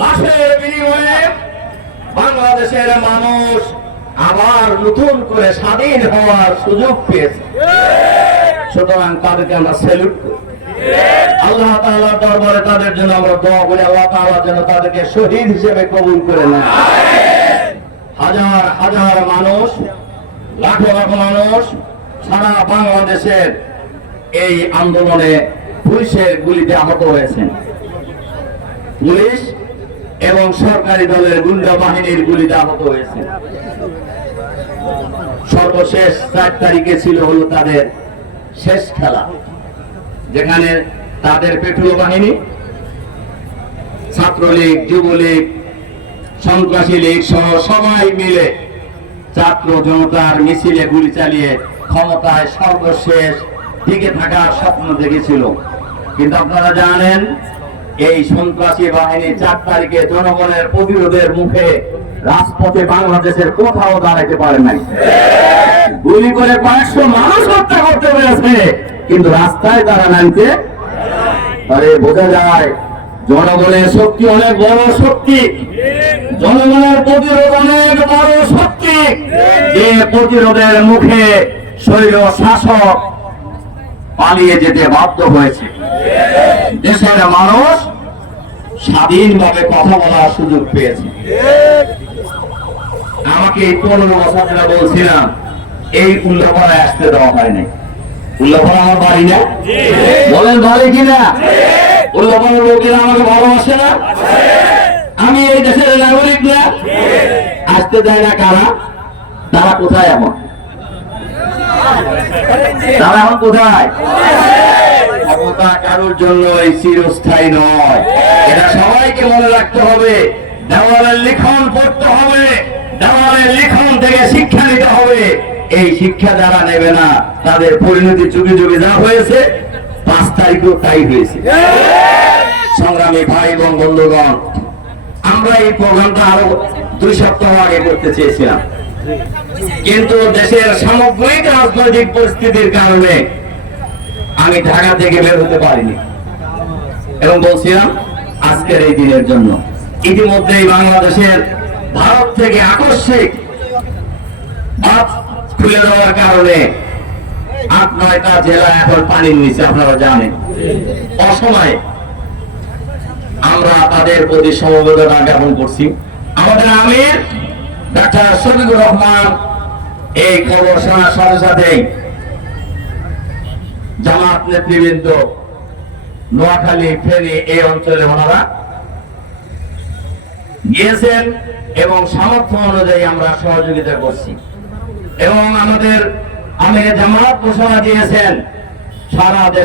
লাশের বিনিময়ে বাংলাদেশের মানুষ আবার নতুন করে স্বাধীন হওয়ার সুযোগ পেয়েছে। সুতরাং তাদেরকে আমরা স্যালুট করি। আল্লাহ তাআলার দরবারে তাদের জন্য আমরা দোয়া করি। আল্লাহ তাআলা যেন তাদেরকে শহীদ হিসেবে কবুল করে নেন হাজার হাজার মানুষ, লাখো লাখো মানুষ সারা বাংলাদেশের এই আন্দোলনে পুলিশের গুলিতে আহত হয়েছেন। পুলিশ এবং সরকারি দলের গুন্ডা বাহিনীর গুলিতে আহত হয়েছে। সর্বশেষ চার তারিখে ছিল হলো তাদের শেষ খেলা, যেখানে তাদের পেট্রোল বাহিনী ছাত্রলীগ, যুবলীগ, সন্ত্রাসী লীগ সহ সবাই মিলে ছাত্র জনতার মিছিলে গুলি চালিয়ে ক্ষমতায় সর্বশেষ টিকে থাকার স্বপ্ন দেখেছিল। কিন্তু আপনারা জানেন এই সন্ত্রাসী বাহিনী চার তারিখে জনগণের প্রতিরোধের মুখে রাজপথে বাংলাদেশের কোথাও দাঁড়াতে পারে নাই। গুলি করে কয়েকশো মানুষ হত্যা করতে পেরেছে, কিন্তু রাস্তায় তারা নামতে আরে, বোঝা যায় জনগণের শক্তি অনেক বড় শক্তি। জনগণের প্রতিরোধ অনেক বড় শক্তি। যে প্রতিরোধের মুখে শৈল শাসক পালিয়ে যেতে বাধ্য হয়েছে। দেশের মানুষ স্বাধীনভাবে কথা বলার সুযোগ পেয়েছে। আমাকে বলছিলাম, এই উল্লাপাড়ায় আসতে দেওয়া হয়নি আমার না? বলেন কিনা আমাকে ভালোবাসে না? আমি এই দেশের নাগরিক না? আসতে দেয় না কারা? তারা কোথায় এখন তারা এখন কোথায়? ক্ষমতা কারোর জন্য এই চিরস্থায়ী নয়। এটা সবাইকে মনে রাখতে হবে। দেওয়ালের লিখন পড়তে হবে। দেওয়ালের লিখন থেকে শিক্ষা নিতে হবে। এই শিক্ষা যারা নেবে না, তাদের পরিণতি যুগে যুগে যা হয়েছে, পাঁচ তারিখও তাই হয়েছে। সংগ্রামী ভাই এবং বন্ধুগণ, আমরা এই প্রোগ্রামটা আরও দুই সপ্তাহ আগে করতে চেয়েছিলাম। কিন্তু দেশের সামগ্রিক রাজনৈতিক পরিস্থিতির কারণে আমি ঢাকা থেকে বের হতে পারিনি। এবং বলছিলাম আজকের এই দিনের জন্য। ইতিমধ্যেই বাংলাদেশের ভারত থেকে আকস্মিক বাঁধ খুলে দেওয়ার কারণে আট নয়টা জেলা এখন পানির নিচে, আপনারা জানেন। অসময়ে আমরা তাদের প্রতি সমবেদনা জ্ঞাপন করছি। আমাদের আমির ডাক্তার শফিকুর রহমান, এই খবর শোনার সাথে সাথেই জামাত নেতৃবৃন্দ নোয়াখালী ফেনী এই অঞ্চলে ওনারা গিয়েছেন এবং সামর্থ্য অনুযায়ী আমরা সহযোগিতা করছি। এবং আমাদের আমির জামাত ঘোষণা দিয়েছেন, সারা দেশ